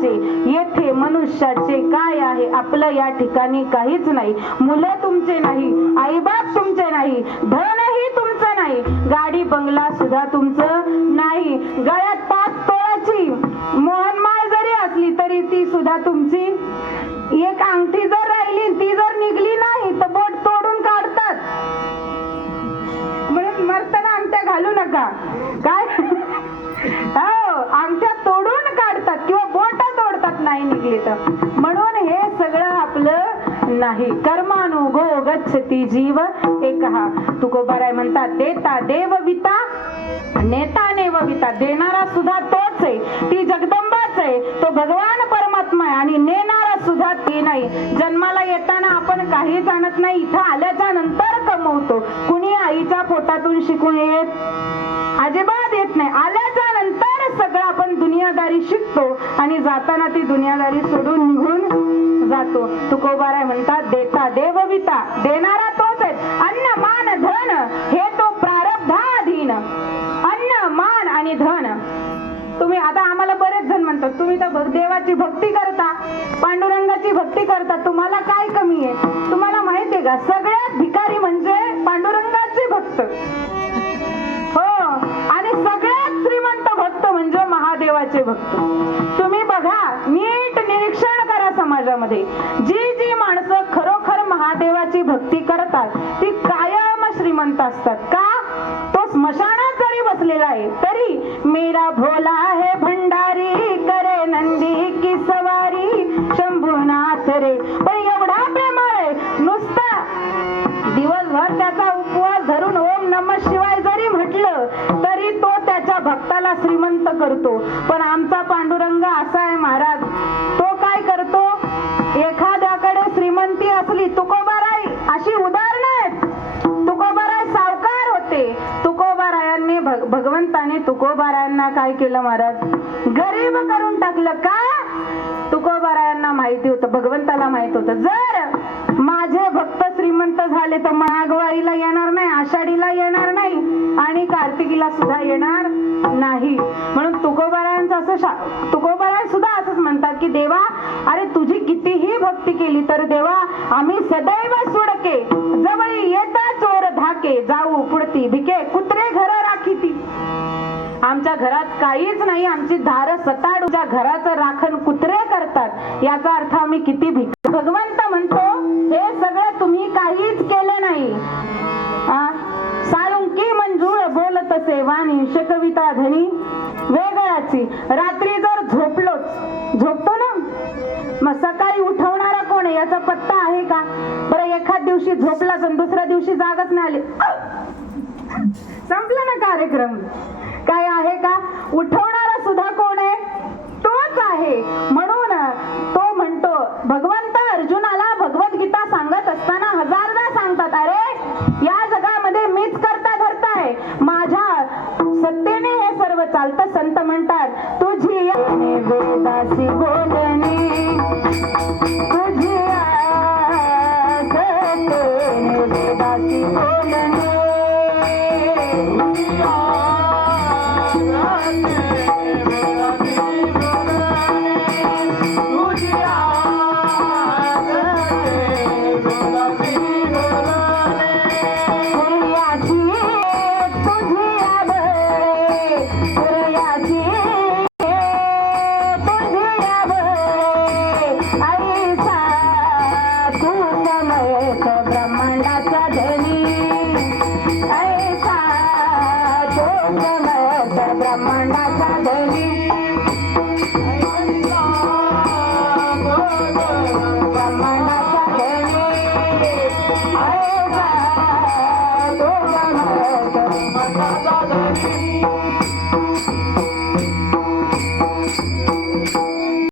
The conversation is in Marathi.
देवाचे, येथे मनुष्याचे काय आहे? आपलं या ठिकाणी काहीच नाही. मुलं तुमचे नाही, आईबाप तुमचे नाही, धनही तुमचं नाही, गाडी बंगला सुद्धा तुमचं नाही. गळ्यात 5 तोळ्याची मोहनमाळ जरी असली तरी ती सुद्धा तुमची. एक अंगठी जर राहिली, ती जर निघली नाही तर बोट तोडून काढतात. म्हणून मरताना अंगठ्या घालू नका. काय हो, अंगठ्या तोडून काढतात किंवा बोट तोडतात नाही निघली तर. म्हणून हे सगळं आपलं नाही. कर्मानुगो गच्छति जीव एकहा. तुकोबाराय म्हणतात, देता देवविता नेता नेवविता. देणारा सुद्धा तोच आहे, ती जगदंबाच आहे, तो भगवान परमात्मा आहे. आणि नेणारा सुद्धा ती नाही. जन्माला येताना आपण काही जाणत नाही, इथं आल्याच्या नंतर कमवतो. कुणी आईच्या पोटातून शिकून येत अजिबात येत नाही. आल्याच्या नंतर सगळं आपण दुनियादारी शिकतो आणि जाताना ती दुनियादारी सोडून निघून जातो. तुकोबाराय म्हणतात, देता देवविता. देणारा तोच आहे. अन्न मान धन हे तो प्रारब्धाधीन. अन्न मान आणि धन. तुम्ही आता आम्हाला बरेच जण म्हणतात, तुम्ही तर देवाची भक्ती करता, पांडुरंगाची भक्ती करता, तुम्हाला काय कमी आहे? तुम्हाला माहिती आहे का, सगळ्यात भिकारी म्हणजे पांडुरंगाचे भक्त. हो, आणि सगळ्यात श्रीमंत भक्त म्हणजे महादेवाचे भक्त. तुम्ही बघा, नीट निरीक्षण करा समाजामध्ये. जी जी माणसं खरोखर महादेवाची भक्ती करतात ती कायम श्रीमंत असतात. का? तो स्मशानात जरी बसलेला आहे तरी मेरा भोला है भंडारी, करे नंदी की सवारी, शंभूनाथ रे. पण एवढा प्रेमळ आहे, नुसता दिवसभर त्याचा उपवास धरून ओम नमः शिवाय जरी म्हटलं तरी तो त्याच्या भक्ताला श्रीमंत करतो. पण आमचा पांडुरंग असा आहे महाराज, तो काय करतो? एखाद्याकडे श्रीमंती असली, तुकोबाराय अशी उदाहरणं आहेत. तुकोबाराय सावकार होते. तुकोबारायांनी भगवंताने तुकोबारायांना काय केलं महाराज? गरीब करून टाकलं. का? तुकोबारायांना माहिती होतं, भगवंताला माहित होतं, जर माझे भक्त श्रीमंत झाले तर माघवारीला येणार नाही, आषाढीला येणार नाही आणि कार्तिकीला सुद्धा येणार नाही. म्हणून तुकोबारायांचं असं, तुकोबाराय सुद्धा असंच म्हणतात की देवा, अरे तुझी कितीही भक्ती केली तर देवा, आम्ही सदैव सुडके, जवळी येता चोर धाके, जाऊ पुढती भिके, कुत्रे घर राखीती. आमच्या घरात काहीच नाही, आमची दार सताड, तुझ्या घराचं राखण कुत्रे करतात. याचा अर्थ आम्ही किती भिक. भगवंत म्हणतो, हे सगळं तुम्ही काहीच केलं नाही. साळुंकी मंजूळ बोलत सेवानी, शकविता धनी वेगळाची. रात्री जर झोपतो ना, मग सकाळी उठवणारा कोण आहे याचा पत्ता आहे का? बरं, एखाद दिवशी झोपला तर दुसऱ्या दिवशी जागच नाही आले, संपला ना कार्यक्रम. काय आहे का? उठवणारा सुद्धा कोण आहे? तोच आहे. म्हणून तो म्हणतो, भगवंत अर्जुनाला भगवद्गीता सांगत असताना हजारदा सांगतात, अरे या जगामध्ये मीच करता धरता आहे, माझ्या सत्तेने हे सर्व चालतं. संत म्हणतात, तुझी वेदासी बोलणे, तुझी वेदासी बोलणे, Thank you.